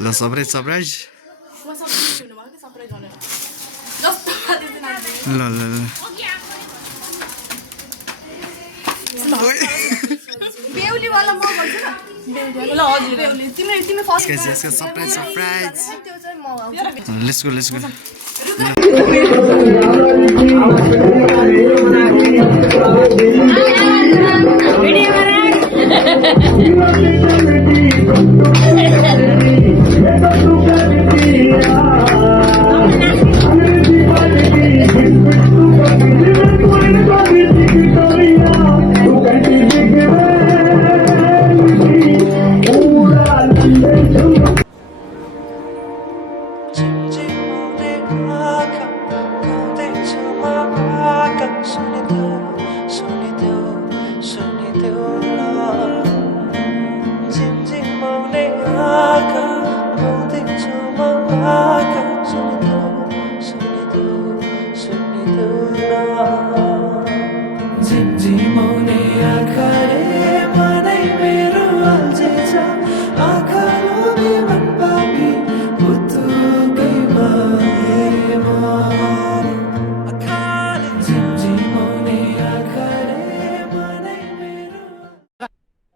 ल सरप्राइज ल ल ल बेहुलीवाला म भन्छु न बेहुली ल हजुर बेहुली तिमी फर्स्ट सरप्राइज त्यो चाहिँ म आउँछु लेट्स गो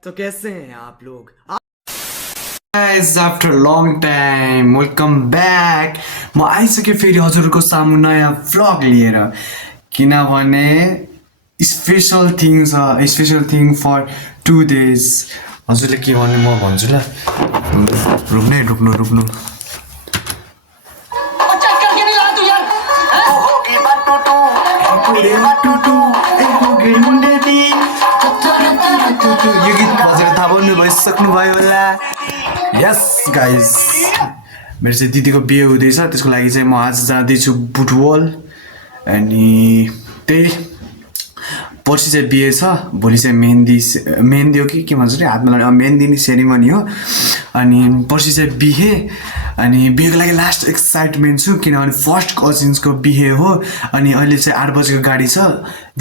तो कैसे हैं आप लोग guys after long time welcome back म आइसके फेरि हजुरको सामु नयाँ vlog लिएर किनभने स्पेशल थिङ फर 2 days हजुरले के भन्ने म भन्छु ल रुक्नु यो गीत बजेर थाहा पाउनु भइसक्नुभयो होला यस गाइज मेरो चाहिँ दिदीको बिहे हुँदैछ त्यसको लागि चाहिँ म आज जाँदैछु बुटवल अनि त्यही पर्सि चाहिँ बिहे छ भोलि चाहिँ मेहन्दी हो कि के भन्छ अरे हातमा लगाउने मेहन्दी नि सेरिमनी हो अनि पर्सि चाहिँ बिहे अनि बिहेको लागि लास्ट एक्साइटमेन्ट छु किनभने फर्स्ट कजिन्सको बिहे हो अनि अहिले चाहिँ 8 बजेको गाडी छ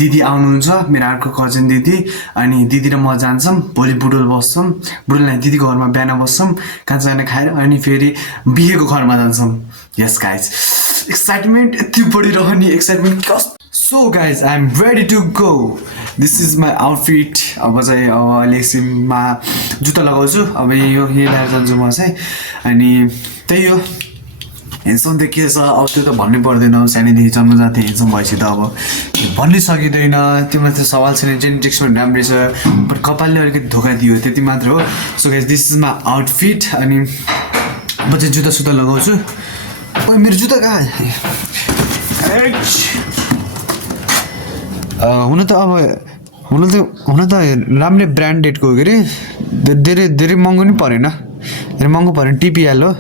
दिदी आउनुहुन्छ मेरो अर्को कजिन दिदी अनि दिदी र म जान्छौँ भोलि बुटोल बस्छौँ बुटोललाई दिदीको घरमा बिहान बस्छौँ खाना खाएर अनि फेरि बिहेको घरमा जान्छौँ यस गाइज एक्साइटमेन्ट यति बढिरहने excitement so guys I am ready to go this is my outfit अब चाहिँ अहिले एकछिनमा जुत्ता लगाउँछु अब यो लगाएर जान्छु म चाहिँ अनि त्यही हो हेन्डसम देखिएछ अब त्यो त भन्नै पर्दैन सानैदेखि जन्मजाति हेन्डसम भएपछि त अब भन्नै सकिँदैन त्यो मात्र सवाल छैन जेनेटिक्स पनि राम्रै छ बट कपालले अलिकति धोका दियो त्यति मात्र हो so guys this is my outfit अनि म चाहिँ जुत्ता लगाउँछु ओ मेरो जुत्ता कहाँ हुन त राम्रै ब्रान्डेडको हो के अरे धेरै महँगो नि परेन धेरै महँगो परेन टिपिएल हो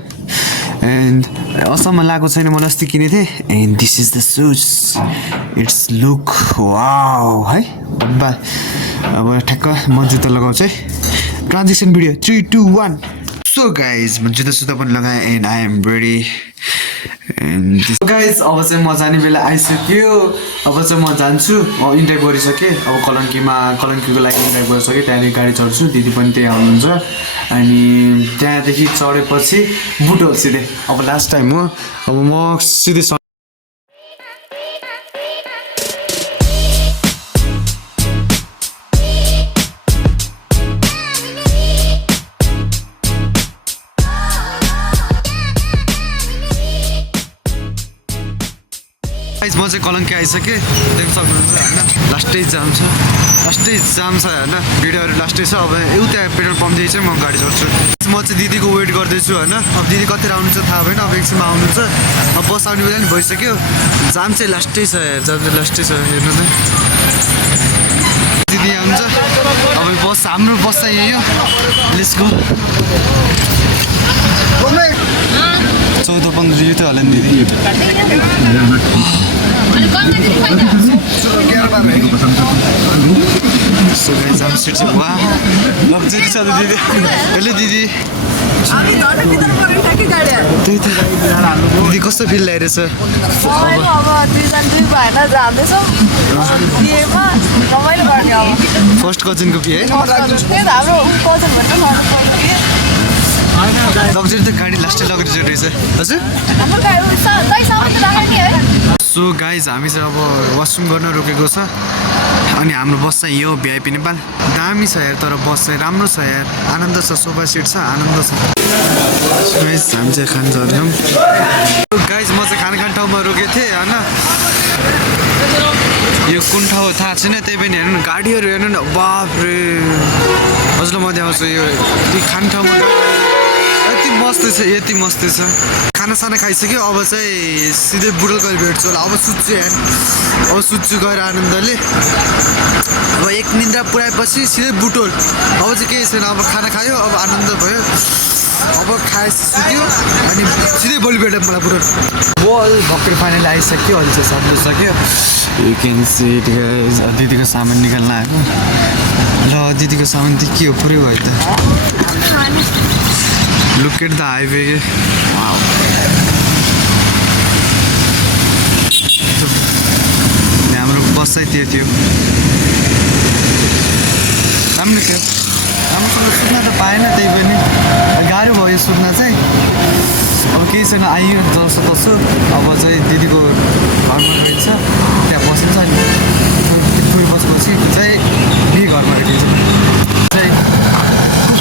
एन्ड असम्म लगाएको छैन मैले अस्ति किनेको थिएँ and this is the shoes it's look wow है अब ठ्याक्क म जुत्ता लगाउँछु है ट्रान्जेक्सन भिडियो 3 2 1 सो गाइज म जुत्ता पनि लगाएँ and I am ready and guys अब चाहिँ म जाने बेला आइसक्यो अब चाहिँ म जान्छु इन्ट्राइभ गरिसकेँ अब कलङ्कीको लागि इन्ट्राइभ गरिसकेँ त्यहाँदेखि गाडी चढ्छु दिदी पनि त्यही आउनुहुन्छ अनि त्यहाँदेखि चढेपछि बुटोल सिधै अब लास्ट टाइम हो अब म सिधै म चाहिँ कलङ्की आइसकेँ देख्न सक्नुहुन्छ होइन लास्टै जाम छ होइन भिडियोहरू लास्टै छ अब एउटा पेट्रोल पम्पदेखि चाहिँ म गाडी चढ्छु म चाहिँ दिदीको वेट गर्दैछु होइन अब दिदी कतिर आउनुहुन्छ थाहा भएन अब एकछिनमा आउनुहुन्छ अब बस आउने बेला नि भइसक्यो जाम चाहिँ लास्टै छ हेर्नु त दिदी आउँछ अब बस हाम्रो बस चाहिँ यही हो लेट्स गो 14-15 यो त होला नि दिदी So guys, I'm switching. Wow, luxury छ दिदी हेलो दिदी दिदी कस्तो फिल लागिरहेछ फर्स्ट कजनको बिहे लग्जरी त गाडी लास्टै लगेर रहेछ हजुर हाम्रो गाडी सबै सामान त राख्यो नि है सो गाइज हामी चाहिँ अब वासरुम गर्न रोकेको छ अनि हाम्रो बस चाहिँ यो भिआइपी नेपाल दामी छ यार तर बस चाहिँ राम्रो छ यार आनन्द छ सोफा सिट छ आनन्द छ गाइज हामी चाहिँ खान झर्छौँ गाइज म चाहिँ खाना खाने ठाउँमा रोकेको थिएँ होइन यो कुन ठाउँ थाहा छैन त्यही पनि हेर्नु न गाडीहरू हेर्नु न बाफ रे हजुरलाई म देखाउँछु यो खाने ठाउँमा यति मस्तै छ खानासाना खाइसक्यो अब चाहिँ सिधै बुटोल गएर भेट्छु होला अब सुत्छु यार अब सुत्छु गएर आनन्दले अब एक निन्द्रा पुऱ्याएपछि सिधै बुटोल अब चाहिँ केही छैन अब खाना खायो अब आनन्द भयो अब खाएपछि सुत्यो अनि सिधै भोलि भेट्यो मलाई बुटोल बल भर्खर फाइनली आइसक्यो अहिले चाहिँ सक्नु सक्यो you can see it guys दिदीको सामान निकाल्न आएको ल दिदीको सामान त के हो पुरै भयो त Look at the highway. Wow. हाम्रो बस चाहिँ त्यो थियो राम्रो थियो राम्रोसँग सुत्न त पाएन त्यही पनि गाह्रो भयो सुत्न चाहिँ अब केही छैन आइयो जस्तो तस्तो अब चाहिँ दिदीको घरमा गइन्छ त्यहाँ बसिन्छ अनि पुरै बसपछि चाहिँ यही घरमा गइन्छ चाहिँ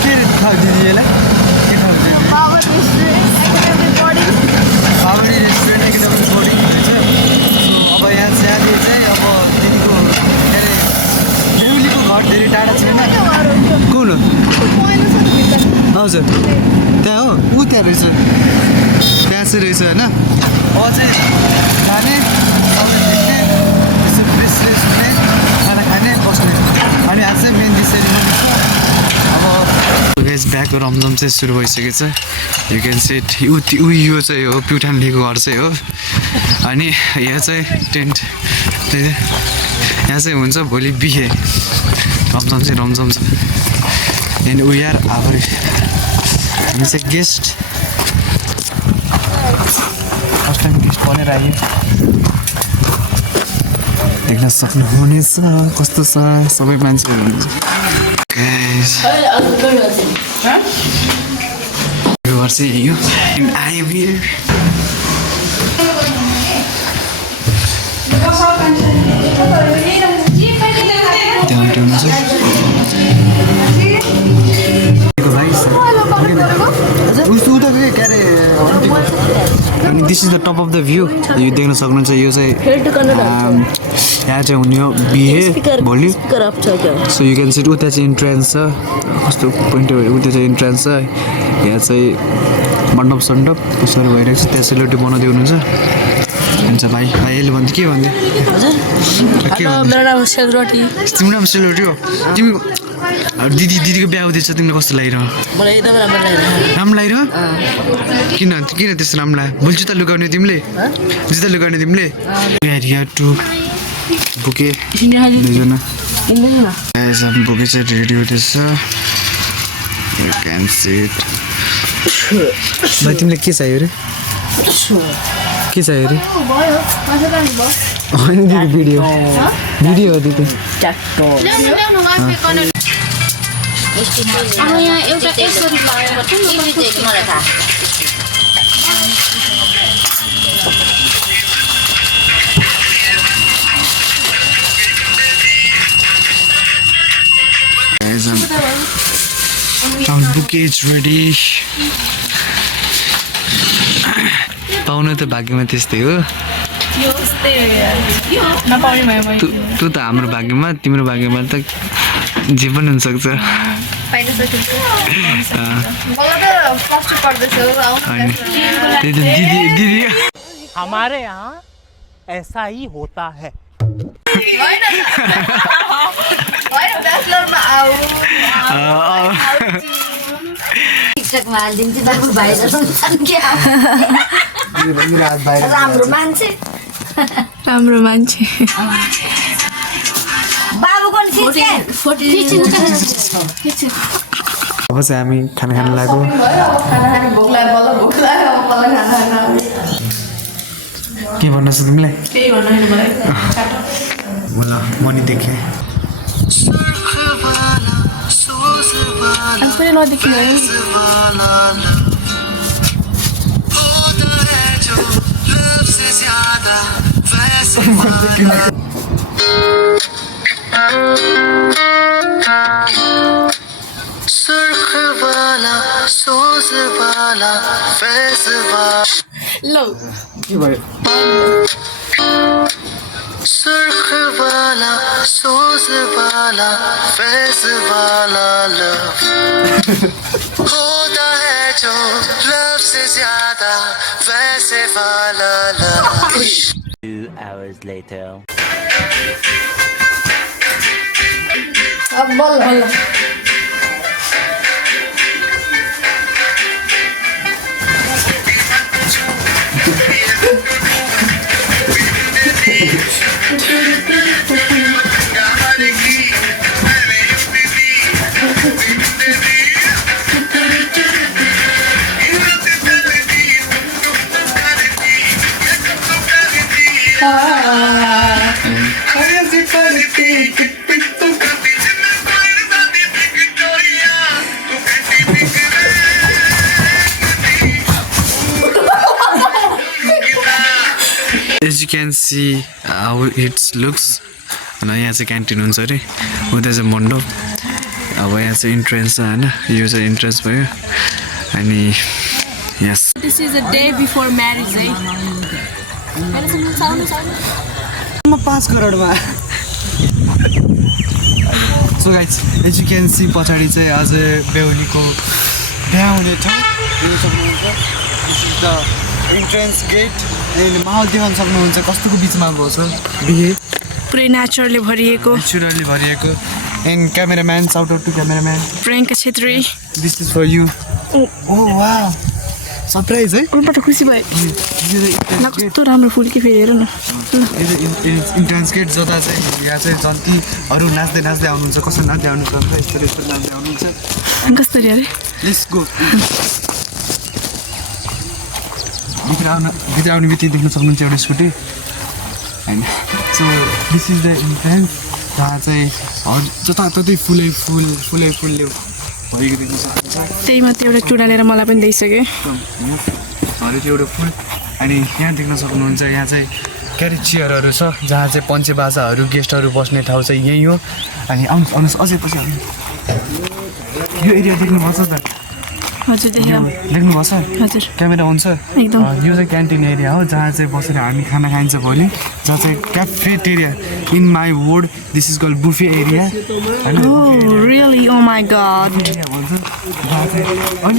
के खायो दिदी यसलाई बाबरी रेस्टुरेन्ट एकाडेमिक बोर्डिङ रहेछ सो अब यहाँ चाहिँ अब दिदीको के अरे बेहुलीको घर धेरै टाढा छैन कुन हो हजुर त्यहाँ हो ऊ त्यहाँ रहेछ त्यहाँ चाहिँ रहेछ होइन अब चाहिँ जाने देख्ने यसो फ्रेस फ्रेस हुने खाना खाने बस्ने अनि आज चाहिँ मेहन्दी सेरिमनी छ अब गाइस ब्याकको रमझम चाहिँ सुरु भइसकेको छ यु क्यान सेट यो चाहिँ हो प्युठान लिएको घर चाहिँ हो अनि यहाँ चाहिँ टेन्ट यहाँ चाहिँ हुन्छ भोलि बिहे रमझम चाहिँ रमझम छ एन्ड वी आर आवर हामी चाहिँ गेस्ट फर्स्ट टाइम गेस्ट बनेर आयो देख्न सक्नुहुनेछ कस्तो छ सबै मान्छेहरू हुन्छ घर चाहिँ यो आयो अनि this is the top of the view यो देख्न सक्नुहुन्छ यो चाहिँ यहाँ चाहिँ हुने हो बिहे भोलि सो यु क्यान सिट उता चाहिँ इन्ट्रेन्स छ कस्तो पोइन्ट उता चाहिँ इन्ट्रेन्स छ यहाँ चाहिँ मण्डप सण्डप उसहरू भइरहेको छ त्यहाँ सेलरोटी बनाउँदै हुनुहुन्छ हुन्छ भाइ यसले भन्थ्यो के भन्थ्यो तिम्रो नाम सेलरोटी हो तिमी दिदीको बिहा हुँदैछ तिमीलाई कस्तो लागिरह राम्रो लागिरह किन त्यस्तो राम्रो लाग्यो भोलि जुत्ता लुगाउने तिमीले टु बुके दुईजना बुके चाहिँ रेडी हुँदैछ भाइ तिमीलाई के चाहियो अरे होइन दिदी भिडियो हो दिदी यहाँ एउटा यसरी लगाएको थियो नि मलाई थाहा Our bouquet is ready. पाउनु त भाग्यमा त्यस्तै हो तँ त हाम्रो भाग्यमा तिम्रो भाग्यमा त जे पनि हुनसक्छ त्यही त दिदी हमारे यहाँ ऐसा ही होता है टिकटकमा हालिदिन्छु बाबु भाइरल हुन्छन् के राम्रो मान्छे बाबुको अब चाहिँ हामी खाना खान लाग्यो के भन्नु छ तिमीलाई ल मनी देखेँ पनि नदेखिनु है लौ के भयो सुर्ख वाला सोच वाला फैज वाला लव होता है जो लव से ज्यादा वैसे वाला लव 2 hours later. अब बल्ल As you can see how it looks. यहाँ चाहिँ क्यान्टिन हुन्छ अरे उता चाहिँ मन्डप अब यहाँ चाहिँ इन्ट्रेन्स छ होइन यो चाहिँ इन्ट्रेन्स भयो अनि yes this is a day before marriage है म 5 करोडमा so guys as you can see पछाडि चाहिँ आज बेहुलीको बिहा हुने ठाउँ हेर्न सक्नुहुन्छ this is the entrance gate यहाँले माहौल देखाउन सक्नुहुन्छ कस्तोको बिचमा भएको छ बिहे पुरै नेचरले भरिएको नेचुरली भरिएको and cameraman shout out to cameraman Priyanka Chhetri this is for you oh wow surprise है उबाट खुसी भए ल कस्तो राम्रो फुल के फेरि हेर न इन्ट्रेन्स गेट जता चाहिँ यहाँ चाहिँ जन्तीहरू नाच्दै नाच्दै आउनुहुन्छ कसरी नाच्दै आउनुहुन्छ यस्तो नाच्दै आउनुहुन्छ कसरी अरे लेट्स गो भित्र आउने बित्तिकै देख्न सक्नुहुन्छ एउटा स्कुटी होइन so this is the entrance जहाँ चाहिँ जताततै फुलै फुलले भरिएको देख्न सक्नुहुन्छ त्यही मात्रै एउटा चुडा लिएर मलाई पनि दिइसक्यो हरेक चाहिँ एउटा फुल अनि यहाँ देख्न सक्नुहुन्छ यहाँ चाहिँ क्यारे चेयरहरू छ जहाँ चाहिँ पञ्चे बाजाहरू गेस्टहरू बस्ने ठाउँ चाहिँ यहीँ हो अनि आउनुहोस् अझै पछि आउनु यो एरिया देख्नुभएको छ त हजुर देखेँ देख्नुभएको छ हजुर क्यामेरा हुन्छ एकदम यो चाहिँ क्यान्टिन एरिया हो जहाँ चाहिँ बसेर हामी खाना खाइन्छ भोलि जहाँ चाहिँ cafeteria in my word this is called buffet area होइन really oh my god area भन्छ जहाँ चाहिँ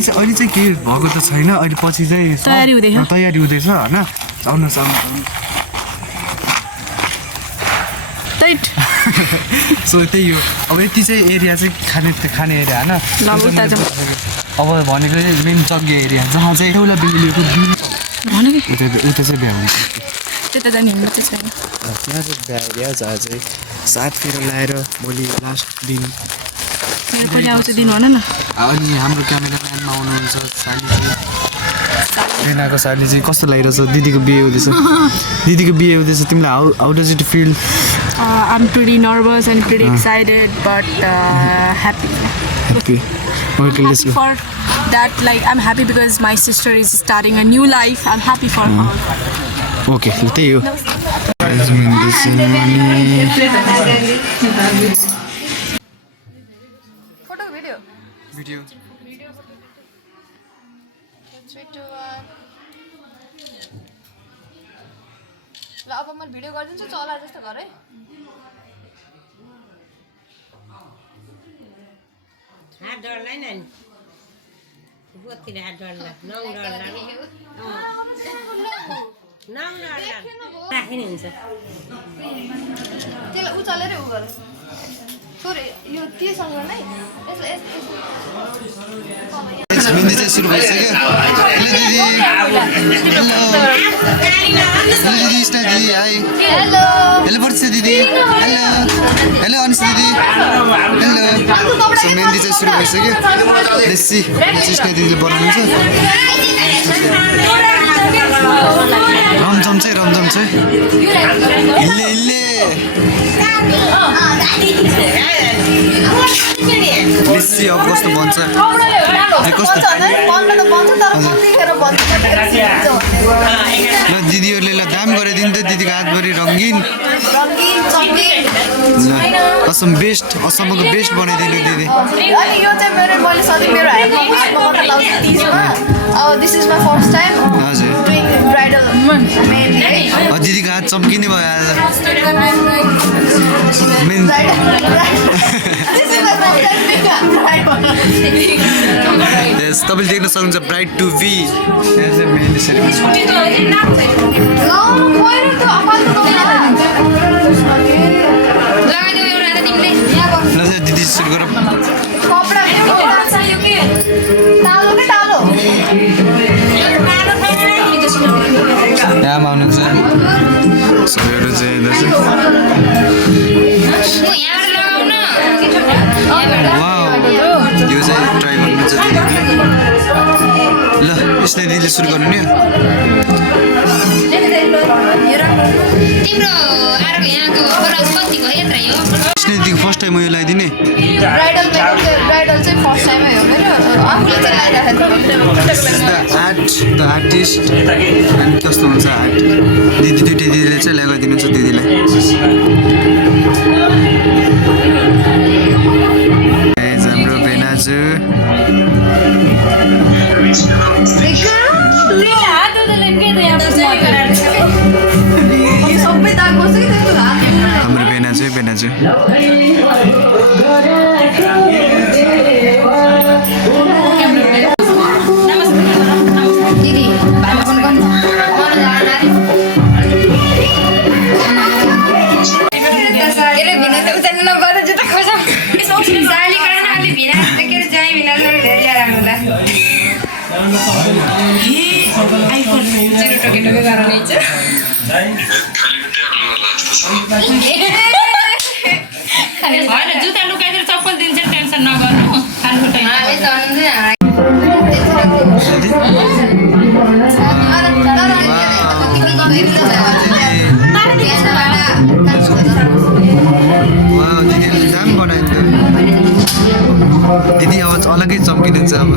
अहिले चाहिँ केही भएको त छैन अहिले पछि चाहिँ तयारी हुँदैछ होइन आउनुहोस् टाइट सो त्यही हो अब यति चाहिँ एरिया चाहिँ खाने एरिया होइन अब भनेको चाहिँ मेन जग्गा एरिया जहाँ चाहिँ एउटा बेहुलीको उता चाहिँ बिहा हुन्छ त्यता जाने हिँड्नु चाहिँ छैन त्यहाँ चाहिँ बिहा एरिया जहाँ चाहिँ साथतिर लगाएर भोलि लास्ट दिन मेरो पनि आउँछ दिन भन न अनि हाम्रो क्यामेराम्यानमा आउनुहुन्छ सालीजी रेनाको सालीजी कस्तो लागिरहेछ दिदीको बिहे हुँदैछ तिमीलाई how does it feel I'm pretty nervous and pretty excited but happy Happy for that like I'm happy because my sister is starting a new life I'm happy for her okay त्यही हो photo video video ल अब म video गरिदिन्छु चला जस्तो गर है हात डरलाई नानी बोतिर हात डरला नौ डरला राखिने हुन्छ त्यसलाई उचालेर उ गर सरी यो तीसँग नै मेहन्दी चाहिँ सुरु भइसक्यो हेलो दिदी स्ना दिदी हाई हेलो पर्छ दिदी हेलो अनुष्का दिदी हेलो सो मेहन्दी चाहिँ सुरु भइसक्यो देसी स्ना दिदीले बनाउनुहुन्छ रमझम चाहिँ इल्ले सी अब कस्तो भन्छ कस्तो ल दिदीहरूले ल दाम गरिदिनु त दिदीको हातभरि रङ्गिन असम बेस्ट असम्मको बेस्ट बनाइदिनु दिदी हजुर दिदीको हात चम्किने भयो आज मेन तपाईँले देख्न सक्नुहुन्छ ब्राइड टु बी मेन दिदी सुरु गरौँ आमा हुनुहुन्छ सबैहरू चाहिँ यो चाहिँ ट्राई गर्नुहुन्छ ल यसले दिदीले सुरु गर्नु नि दिदीको फर्स्ट टाइम यो लगाइदिने द आर्टिस्ट अनि कस्तो हुन्छ आर्ट दिदी दुइटै दिदीले चाहिँ लगाइदिनुहुन्छ दिदीलाई हाम्रो बेनाजु हाम्रो बेनाजु बेनाजु जुत्ता लुकाइदिएर चप्पल दिन्छ टेन्सन नगर्नु खानुको टाइममा दिदी आवाज अलग्गै चम्किनुहुन्छ अब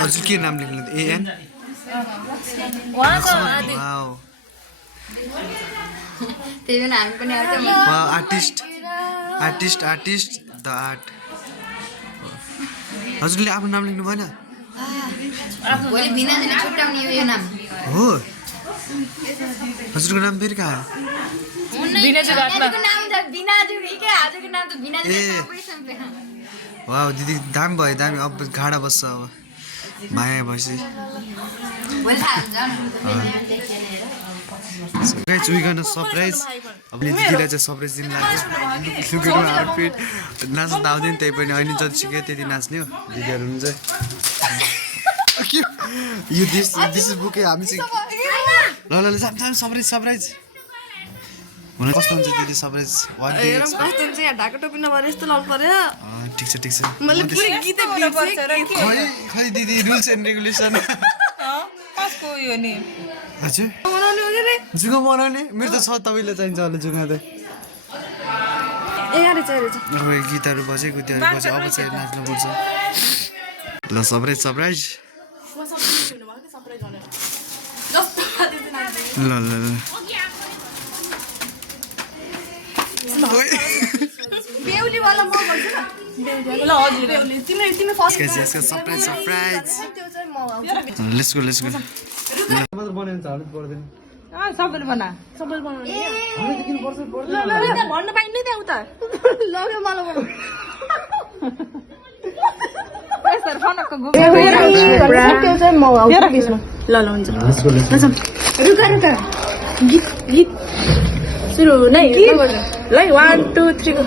हजुर के नाम लेख्नु an artist artist artist the art हजुरले आफ्नो नाम लेख्नु भएन हो हजुरको नाम फेरि कहाँ वा दिदी दामी भयो दामी अब घाँडा बस्छ अब माया भएपछि गाइज वी गर्न सरप्राइज अब दिदीलाई चाहिँ सरप्राइज दिनु लाग्यो आउटफिट नाच्नु त आउँदैन त्यही पनि अहिले जति सिक्यो त्यति नाच्ने हो दिदीहरू चाहिँ यो दिस बुके हामी चाहिँ ल ल जाम सरप्राइज सरप्राइज हुन कस्तो हुन्छ दिदी सरप्राइज वान डे ढाका टोपी नभएर यस्तो लाउनु पर्यो ठिक छ ठिक छ मैले पुरै गीतै खै दिदी रुल्स एन्ड रेगुलेसन कसको यो नि हजुर जुगा बनाउने मेरो त छ तपाईँलाई चाहिन्छ होला जुगा त अब गीतहरू बजे गुतिहरू बजे अब चाहिँ नाच्नुपर्छ ल सरप्राइज सरप्राइज ल ल ल बेहुलीवाला म भन्छु न ल हजुर बेहुली तिमी first surprise surprise let's go let's go मात्र बनाउनु हाल्नु पर्दैन सबैले बना सबैले बनाउनु भन्नु पाइन्न त्यहाँ उता लग्यो मलाई बनाउ सर फनकको गुगल त्यो चाहिँ म आउँछु बिचमा ल ल हुन्छ रुका रुका गीत गीत सुरु नै ल 1 2 3 गो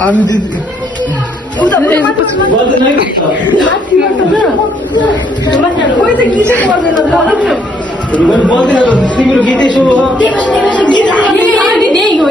हामी दिदी उता पछि बोल्दैन कोही त गीत गर्दैन बोल्दैन तिम्रो गीतै सो हो गीत यही हो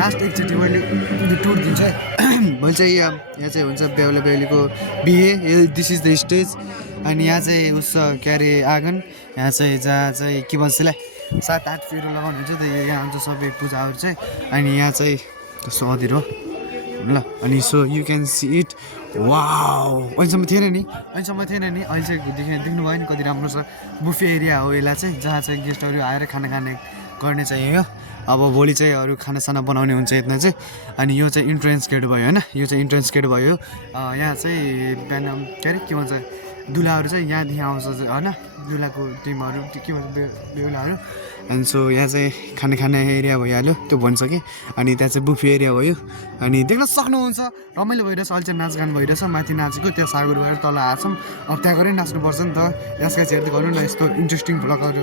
लास्ट एकचोटि मैले टुर दिन्छ मैले चाहिँ यहाँ चाहिँ हुन्छ बेहुला बेहुलीको बिहे दिस इज द स्टेज अनि यहाँ चाहिँ उस के अरे आँगन यहाँ चाहिँ जहाँ चाहिँ के भन्छ त्यसलाई 7-8 फेरो लगाउनु हुन्छ त यहाँ हुन्छ सबै पूजाहरू चाहिँ अनि यहाँ चाहिँ कस्तो अँधिरो ल अनि so you can see it wow अहिलेसम्म थिएन नि अहिले चाहिँ देख्नु भयो नि कति राम्रो छ बुफे एरिया हो यसलाई चाहिँ जहाँ चाहिँ गेस्टहरू आएर खाना खाने गर्ने चाहिँ हो अब भोलि चाहिँ अरू खानासाना बनाउने हुन्छ यता चाहिँ अनि यो चाहिँ इन्ट्रेन्स गेट भयो होइन यो चाहिँ इन्ट्रेन्स गेट भयो यहाँ चाहिँ बिहान के अरे के भन्छ दुलाहरू चाहिँ यहाँदेखि आउँछ होइन दुलाको टिमहरू के भन्छ बेहुलाहरू अनि सो यहाँ चाहिँ खाने एरिया भइहाल्यो त्यो भनिसकेँ अनि त्यहाँ चाहिँ बुफे एरिया भयो अनि देख्न सक्नुहुन्छ रमाइलो भइरहेछ अहिले चाहिँ नाचगान भइरहेछ माथि नाचेको त्यहाँ सागर भएर तल आएछौँ अब त्यहाँ गएर नाच्नुपर्छ नि त यसका चाहिँ हेर्दै गर्नु न यस्तो इन्ट्रेस्टिङ भ्लगहरू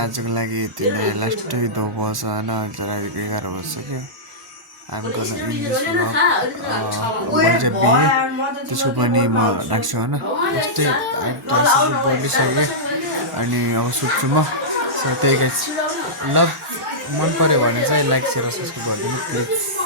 आजको लागि यति लास्टै 2 बज्छ होइन अहिले त रातिको 11 बजिसक्यो हामी गर्न इङ्ग्लिस भ्लग मैले चाहिँ बिहे त्यसको पनि म राख्छु होइन यस्तै बोलिसकेँ अनि अब सुत्छु म सो त्यही गाइस लभ मन पऱ्यो भने चाहिँ लाइक सेयर सब्सक्राइब गरिदिनु प्लिज